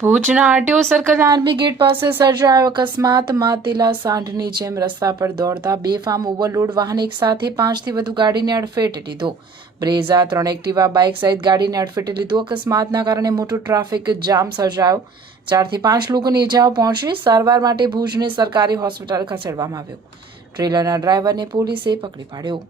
ભુજના RTO circle army gate પાસે સર્જાયો અકસ્માત. માતેલા સાંઢની જેમ રસ્તા પર દોડતા બેફામ ઓવરલોડ વાહન એક સાથે 5થી વધુ ગાડીને અડફેટે લીધો. બ્રેઝા 3 એક્ટિવા બાઇક સહિત ગાડીને અડફેટે લીધો. અકસ્માતના કારણે મોટો ટ્રાફિક જામ સર્જાયો. 4થી 5 લોકોને ઇજાઓ પહોંચી. સારવાર માટે ભુજની સરકારી હોસ્પિટલ ખસેડવામાં આવ્યો. ટ્રેલરના ડ્રાઈવરને પોલીસે પકડી પાડ્યો.